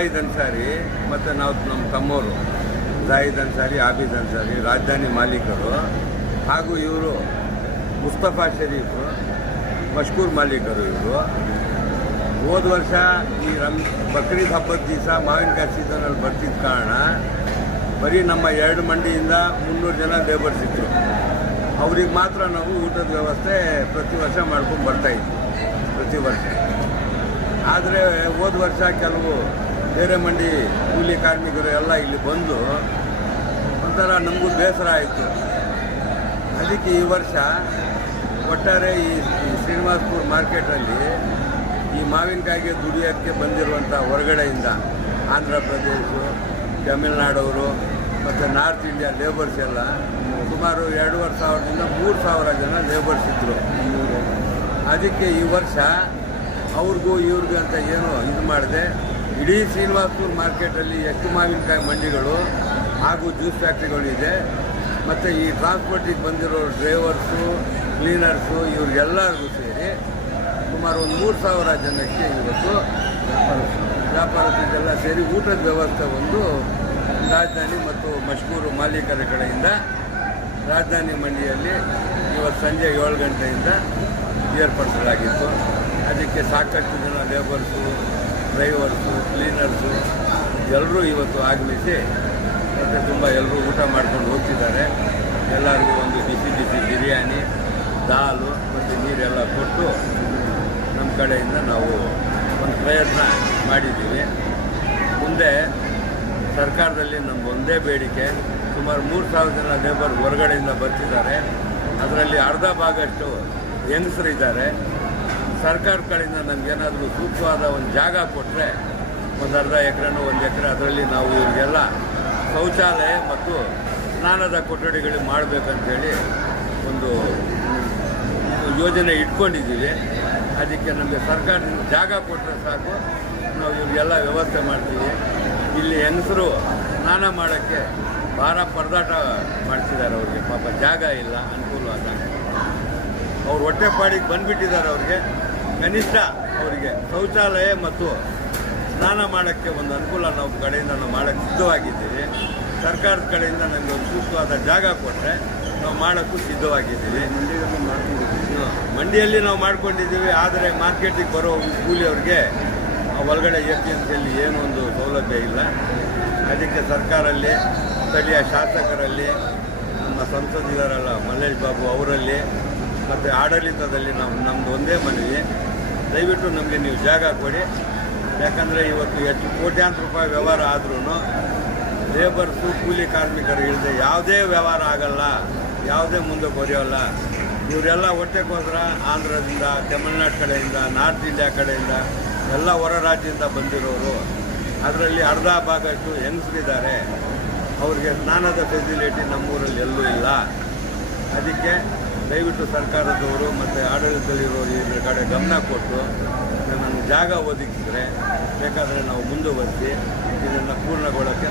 ಜಾಹಿದ್ ಅನ್ಸಾರಿ ಮತ್ತು ನಾವು ನಮ್ಮ ತಮ್ಮವರು ಜಾಹಿದ್ ಅನ್ಸಾರಿ, ಆಬಿದ್ ಅನ್ಸಾರಿ, ರಾಜಧಾನಿ ಮಾಲೀಕರು ಹಾಗೂ ಇವರು ಮುಸ್ತಫಾ ಶರೀಫ್, ಮಷ್ಕೂರ್ ಮಾಲೀಕರು. ಇವರು ಹೋದ ವರ್ಷ ಈ ಬಕ್ರೀದ್ ಹಬ್ಬದ ದಿವಸ ಮಾವಿನಕಾಯಿ ಸೀಸನಲ್ಲಿ ಬರ್ತಿದ್ದ ಕಾರಣ ಬರೀ ನಮ್ಮ 2 ಮಂಡಿಯಿಂದ 300 ಜನ ಲೇಬರ್ಸ್ ಇದ್ದರು. ಅವ್ರಿಗೆ ಮಾತ್ರ ನಾವು ಊಟದ ವ್ಯವಸ್ಥೆ ಪ್ರತಿ ವರ್ಷ ಮಾಡ್ಕೊಂಡು ಬರ್ತಾಯಿದ್ವಿ, ಪ್ರತಿ ವರ್ಷ. ಆದರೆ ಹೋದ ವರ್ಷ ಕೆಲವು ಬೇರೆ ಮಂಡಿ ಕೂಲಿ ಕಾರ್ಮಿಕರು ಎಲ್ಲ ಇಲ್ಲಿ ಬಂದು ಒಂಥರ ನಮಗೂ ಬೇಸರ ಆಯಿತು. ಅದಕ್ಕೆ ಈ ವರ್ಷ ಒಟ್ಟಾರೆ ಈ ಶ್ರೀನಿವಾಸಪುರ ಮಾರ್ಕೆಟಲ್ಲಿ ಈ ಮಾವಿನಕಾಯಿಗೆ ದುಡಿಯೋಕ್ಕೆ ಬಂದಿರುವಂಥ ಹೊರಗಡೆಯಿಂದ ಆಂಧ್ರ ಪ್ರದೇಶ, ತಮಿಳ್ನಾಡವರು ಮತ್ತು ನಾರ್ತ್ ಇಂಡಿಯಾ ಲೇಬರ್ಸ್ ಎಲ್ಲ ಸುಮಾರು 2,500ದಿಂದ 3,000 ಜನ ಲೇಬರ್ಸ್ ಇದ್ದರು. ಅದಕ್ಕೆ ಈ ವರ್ಷ ಅವ್ರಿಗೂ ಇವ್ರಿಗೂ ಅಂತ ಏನು ಇದು ಮಾಡಿದೆ. ಇಡೀ ಶ್ರೀನಿವಾಸಪುರ ಮಾರ್ಕೆಟಲ್ಲಿ ಎಷ್ಟು ಮಾವಿನಕಾಯಿ ಮಂಡಿಗಳು ಹಾಗೂ ಜ್ಯೂಸ್ ಫ್ಯಾಕ್ಟ್ರಿಗಳಿದೆ ಮತ್ತು ಈ ಟ್ರಾನ್ಸ್ಪೋರ್ಟಿಗೆ ಬಂದಿರೋ ಡ್ರೈವರ್ಸು, ಕ್ಲೀನರ್ಸು ಇವ್ರಿಗೆಲ್ಲರಿಗೂ ಸೇರಿ ಸುಮಾರು ಒಂದು 3,000 ಜನಕ್ಕೆ ಇವತ್ತು ವ್ಯಾಪಾರಸ್ಥರಿಗೆಲ್ಲ ಸೇರಿ ಊಟದ ವ್ಯವಸ್ಥೆ ಒಂದು ರಾಜಧಾನಿ ಮತ್ತು ಮಷ್ಕೂರು ಮಾಲೀಕರ ಕಡೆಯಿಂದ ರಾಜಧಾನಿ ಮಂಡಿಯಲ್ಲಿ ಇವತ್ತು ಸಂಜೆ 7 ಗಂಟೆಯಿಂದ ಏರ್ಪಡಿಸಲಾಗಿತ್ತು. ಅದಕ್ಕೆ ಸಾಕಷ್ಟು ಜನ ಲೇಬರ್ಸು, ಡ್ರೈವರ್ಸು, ಕ್ಲೀನರ್ಸು ಎಲ್ಲರೂ ಇವತ್ತು ಆಗಮಿಸಿ ಮತ್ತು ತುಂಬ ಎಲ್ಲರೂ ಊಟ ಮಾಡ್ಕೊಂಡು ಹೋಗ್ತಿದ್ದಾರೆ. ಎಲ್ಲರಿಗೂ ಒಂದು ಬಿಸಿ ಬಿಸಿ ಬಿರಿಯಾನಿ, ದಾಲು ಮತ್ತು ನೀರೆಲ್ಲ ಕೊಟ್ಟು ನಮ್ಮ ಕಡೆಯಿಂದ ನಾವು ಒಂದು ಪ್ರಯತ್ನ ಮಾಡಿದ್ದೀವಿ. ಮುಂದೆ ಸರ್ಕಾರದಲ್ಲಿ ನಮ್ಗೆ ಒಂದೇ ಬೇಡಿಕೆ, ಸುಮಾರು 3,000 ಜನ ಲೇಬರ್ ಹೊರಗಡೆಯಿಂದ ಬರ್ತಿದ್ದಾರೆ. ಅದರಲ್ಲಿ ಅರ್ಧ ಭಾಗಷ್ಟು ಹೆಂಗಸರಿದ್ದಾರೆ. ಸರ್ಕಾರ ಕಡೆಯಿಂದ ನಮಗೇನಾದರೂ ಸೂಕ್ತವಾದ ಒಂದು ಜಾಗ ಕೊಟ್ಟರೆ ಒಂದು ಅರ್ಧ ಎಕರೆನೋ 1 ಎಕರೆ ಅದರಲ್ಲಿ ನಾವು ಇವರಿಗೆಲ್ಲ ಶೌಚಾಲಯ ಮತ್ತು ಸ್ನಾನದ ಕೊಠಡಿಗಳು ಮಾಡಬೇಕಂತೇಳಿ ಒಂದು ಯೋಜನೆ ಇಟ್ಕೊಂಡಿದ್ದೀವಿ. ಅದಕ್ಕೆ ನಮಗೆ ಸರ್ಕಾರದಿಂದ ಜಾಗ ಕೊಟ್ಟರೆ ಸಾಕು, ನಾವು ಇವ್ರಿಗೆಲ್ಲ ವ್ಯವಸ್ಥೆ ಮಾಡ್ತೀವಿ. ಇಲ್ಲಿ ಹೆಂಗಸರು ಸ್ನಾನ ಮಾಡೋಕ್ಕೆ ಭಾಳ ಪರದಾಟ ಮಾಡ್ತಿದ್ದಾರೆ. ಅವ್ರಿಗೆ ಪಾಪ ಜಾಗ ಇಲ್ಲ, ಅನುಕೂಲವಾದ. ಅವ್ರು ಹೊಟ್ಟೆಪಾಡಿಗೆ ಬಂದುಬಿಟ್ಟಿದ್ದಾರೆ. ಅವ್ರಿಗೆ ಕನಿಷ್ಠ ಅವರಿಗೆ ಶೌಚಾಲಯ ಮತ್ತು ಸ್ನಾನ ಮಾಡೋಕ್ಕೆ ಒಂದು ಅನುಕೂಲ ನಾವು ಕಡೆಯಿಂದ ನಾವು ಮಾಡೋಕ್ಕೆ ಸಿದ್ಧವಾಗಿದ್ದೀವಿ. ಸರ್ಕಾರದ ಕಡೆಯಿಂದ ನಮಗೆ ಒಂದು ಸೂಕ್ತವಾದ ಜಾಗ ಕೊಟ್ಟರೆ ನಾವು ಮಾಡೋಕ್ಕೂ ಸಿದ್ಧವಾಗಿದ್ದೀವಿ. ಮಂಡಿಯಲ್ಲಿ ನಾವು ಮಾಡ್ಕೊಂಡಿದ್ದೀವಿ. ಆದರೆ ಮಾರ್ಕೆಟಿಗೆ ಬರೋ ಕೂಲಿಯವ್ರಿಗೆ ಒಳಗಡೆ APMCಯಲ್ಲಿ ಏನೂ ಒಂದು ಸೌಲಭ್ಯ ಇಲ್ಲ. ಅದಕ್ಕೆ ಸರ್ಕಾರಲ್ಲಿ, ಸ್ಥಳೀಯ ಶಾಸಕರಲ್ಲಿ, ನಮ್ಮ ಸಂಸದಿರಲ್ಲ ಮಲ್ಲೇಶ್ ಬಾಬು ಅವರಲ್ಲಿ ಮತ್ತು ಆಡಳಿತದಲ್ಲಿ ನಮ್ಮದು ಒಂದೇ ಮನವಿ, ದಯವಿಟ್ಟು ನಮಗೆ ನೀವು ಜಾಗ ಕೊಡಿ. ಯಾಕಂದರೆ ಇವತ್ತು ಹೆಚ್ಚು ಕೋಟ್ಯಾಂತರ ರೂಪಾಯಿ ವ್ಯವಹಾರ ಆದ್ರೂ ಲೇಬರ್ಸು, ಕೂಲಿ ಕಾರ್ಮಿಕರು ಇಲ್ಲದೆ ಯಾವುದೇ ವ್ಯವಹಾರ ಆಗಲ್ಲ, ಯಾವುದೇ ಮುಂದೆ ಬರೆಯೋಲ್ಲ. ಇವರೆಲ್ಲ ಹೊಟ್ಟೆಗೋಸ್ಕರ ಆಂಧ್ರದಿಂದ, ತಮಿಳ್ನಾಡು ಕಡೆಯಿಂದ, ನಾರ್ತ್ ಇಂಡಿಯಾ ಕಡೆಯಿಂದ ಎಲ್ಲ ಹೊರ ರಾಜ್ಯದಿಂದ ಬಂದಿರೋರು. ಅದರಲ್ಲಿ ಅರ್ಧ ಭಾಗಷ್ಟು ಹೆಂಗಸರಿದ್ದಾರೆ. ಅವ್ರಿಗೆ ಸ್ನಾನದ ಫೆಸಿಲಿಟಿ ನಮ್ಮೂರಲ್ಲಿ ಎಲ್ಲೂ ಇಲ್ಲ. ಅದಕ್ಕೆ ದಯವಿಟ್ಟು ಸರ್ಕಾರದವರು ಮತ್ತು ಆಡಳಿತದಲ್ಲಿರೋರು ಇದ್ರ ಕಡೆ ಗಮನ ಕೊಟ್ಟು ನಮಗೆ ಜಾಗ ಒದಗಿಸಿದ್ರೆ ಬೇಕಾದರೆ ನಾವು ಮುಂದುವರಿಸಿ ಇದನ್ನು ಪೂರ್ಣಗೊಳ್ಳೋಕ್ಕೆ